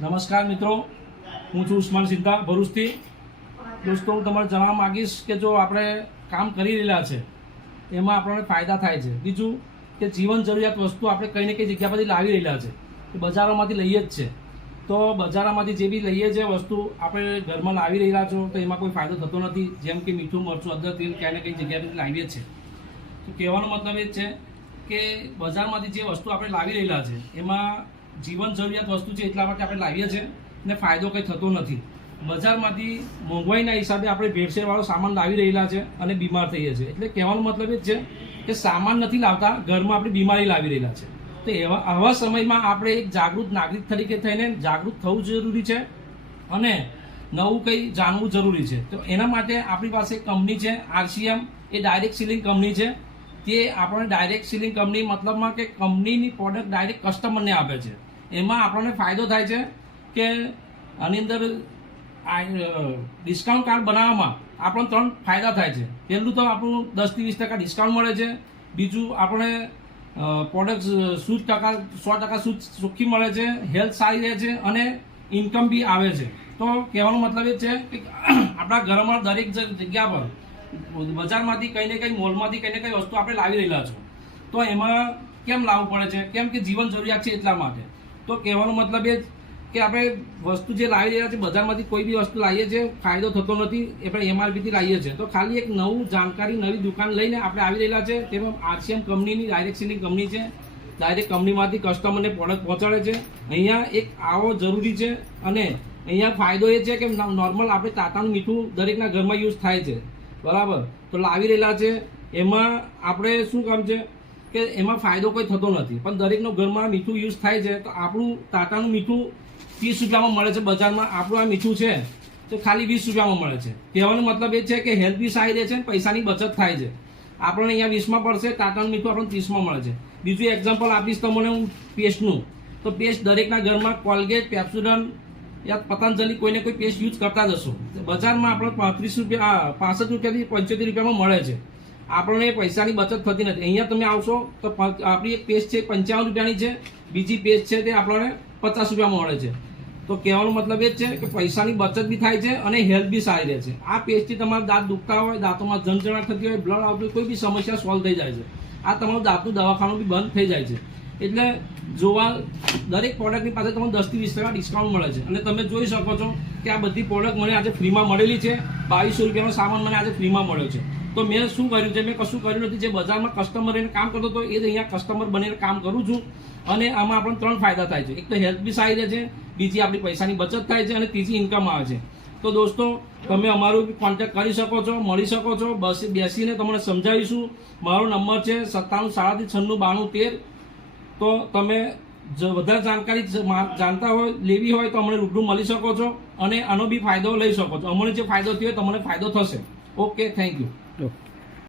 નમસ્કાર મિત્રો, હું છું ઉસ્માન સિદ્ધા ભરૂચથી. દોસ્તો, હું તમારે જણાવવા માગીશ કે જો આપણે કામ કરી રહેલા છે એમાં આપણને ફાયદા થાય છે. બીજું કે જીવન જરૂરિયાત વસ્તુ આપણે કંઈ ને કંઈ જગ્યા પરથી લાવી રહેલા છે, એ બજારોમાંથી લઈએ જ છે. તો બજારોમાંથી જે બી લઈએ છે વસ્તુ આપણે ઘરમાં લાવી રહેલા છો તો એમાં કોઈ ફાયદો થતો નથી. જેમ કે મીઠું, મરચું, અદરક, તેલ ક્યાંય ને કંઈ જગ્યા પરથી લાવીએ જ છે. તો કહેવાનો મતલબ એ જ છે કે બજારમાંથી જે વસ્તુ આપણે લાવી રહેલા છે એમાં જીવન જરૂરિયાત વસ્તુ છે એટલા માટે આપણે લાવીએ છીએ ને ફાયદો કંઈ થતો નથી. બજારમાંથી મોંઘવારીના હિસાબે આપણે ભેળસેળવાળો સામાન લાવી રહેલા છે અને બીમાર થઈએ છીએ. એટલે કહેવાનો મતલબ એ જ છે કે સામાન નથી લાવતા, ઘરમાં આપણે બીમારી લાવી રહેલા છે. તો આવા સમયમાં આપણે એક જાગૃત નાગરિક તરીકે થઈને જાગૃત થવું જરૂરી છે અને નવું કંઈ જાણવું જરૂરી છે. તો એના માટે આપણી પાસે કંપની છે RCM, એ ડાયરેક્ટ સીલિંગ કંપની છે. તે આપણને ડાયરેક્ટ સીલિંગ કંપની મતલબમાં કે કંપનીની પ્રોડક્ટ ડાયરેક્ટ કસ્ટમરને આપે છે. એમાં આપણને ફાયદો થાય છે કે આની અંદર ડિસ્કાઉન્ટ કાર્ડ બનાવવામાં આપણને 3 ફાયદા થાય છે. પહેલું તો આપણું 10થી 20% ડિસ્કાઉન્ટ મળે છે. બીજું આપણે પ્રોડક્ટ 100% શુદ્ધ ચોખ્ખી મળે છે, હેલ્થ સારી રહે છે અને ઇન્કમ બી આવે છે. તો કહેવાનો મતલબ એ છે કે આપણા ઘરમાં દરેક જગ્યા પર બજારમાંથી કંઈ ને કંઈ, મોલમાંથી કંઈ ને કંઈ વસ્તુ આપણે લાવી રહેલા છો. તો એમાં કેમ લાવવું પડે છે? કેમ કે જીવન જરૂરિયાત છે એટલા માટે. તો કહેવાનો મતલબ એ જ કે આપણે વસ્તુ જે લાવી રહ્યા છીએ બજારમાંથી કોઈ બી વસ્તુ લાવીએ છીએ ફાયદો થતો નથી, આપણે MRPથી લાવીએ છીએ. તો ખાલી એક નવું જાણકારી, નવી દુકાન લઈને આપણે આવી રહેલા છે. તેમાં RCM કંપનીની ડાયરેક્ટ સીલિંગ કંપની છે. ડાયરેક્ટ કંપનીમાંથી કસ્ટમરને પ્રોડક્ટ પહોંચાડે છે. અહીંયા એક આવો જરૂરી છે અને અહીંયા ફાયદો એ છે કે નોર્મલ આપણે તાતાનું મીઠું દરેકના ઘરમાં યુઝ થાય છે, બરાબર? તો લાવી રહેલા છે. એમાં આપણે શું કામ છે કે એમાં ફાયદો કોઈ થતો નથી, પણ દરેકનો ઘરમાં મીઠું યુઝ થાય છે. તો આપણું તાતાનું મીઠું 30 રૂપિયામાં મળે છે બજારમાં, આપણું આ મીઠું છે તો ખાલી 20 રૂપિયામાં મળે છે. કહેવાનો મતલબ એ છે કે હેલ્થ બી સારી રહે છે, પૈસાની બચત થાય છે. આપણને અહીંયા 20માં પડશે, તાતાનું મીઠું આપણને 30માં મળે છે. બીજું એક્ઝામ્પલ આપીશ તમને હું પેસ્ટનું. તો પેસ્ટ દરેકના ઘરમાં કોલગેટ, પેપ્સોડન્ટ યા પતંજલિ કોઈને કોઈ પેસ્ટ યુઝ કરતા જશો. બજારમાં આપણે 65 રૂપિયાથી 75 રૂપિયામાં મળે છે. આપણને પૈસાની બચત થતી નથી. અહીંયા તમે આવશો તો આપણી એક પેસ્ટ છે 55 રૂપિયાની છે, બીજી પેસ્ટ છે તે આપણને 50 રૂપિયામાં મળે છે. તો કહેવાનો મતલબ એ જ છે કે પૈસાની બચત બી થાય છે અને હેલ્થ બી સારી રહે છે. આ પેસ્ટથી તમારા દાંત દુખતા હોય, દાંતોમાં ઝંઝણાટ થતી હોય, બ્લડ આવતું હોય, કોઈ બી સમસ્યા સોલ્વ થઈ જાય છે. આ તમારું દાંતનું દવાખાનું બી બંધ થઈ જાય છે. એટલે જોવા દરેક પ્રોડક્ટની પાસે તમને 10થી 20% ડિસ્કાઉન્ટ મળે છે. અને તમે જોઈ શકો છો કે આ બધી પ્રોડક્ટ મને આજે ફ્રીમાં મળેલી છે. 2200 રૂપિયાનો સામાન મને આજે ફ્રીમાં મળ્યો છે. તો મેં શું કર્યું છે? મેં કશું કર્યું નથી. જે બજારમાં કસ્ટમર રહીને કામ કરતો હતો એ જ અહીંયા કસ્ટમર બનીને કામ કરું છું. અને આમાં આપણને 3 ફાયદા થાય છે. એક તો હેલ્થ બી સારી રહે છે, બીજી આપણી પૈસાની બચત થાય છે અને ત્રીજી ઇન્કમ આવે છે. તો દોસ્તો, તમે અમારો કોન્ટેક્ટ કરી શકો છો, મળી શકો છો. બસ બેસીને તમને સમજાવીશું. મારો નંબર છે 9737969213. તો તમે વધારે જાણકારી જાણતા હોય, લેવી હોય તો અમને રૂબરૂ મળી શકો છો અને આનો બી ફાયદો લઈ શકો છો. અમને જે ફાયદો થયો તમને ફાયદો થશે. Okay, thank you.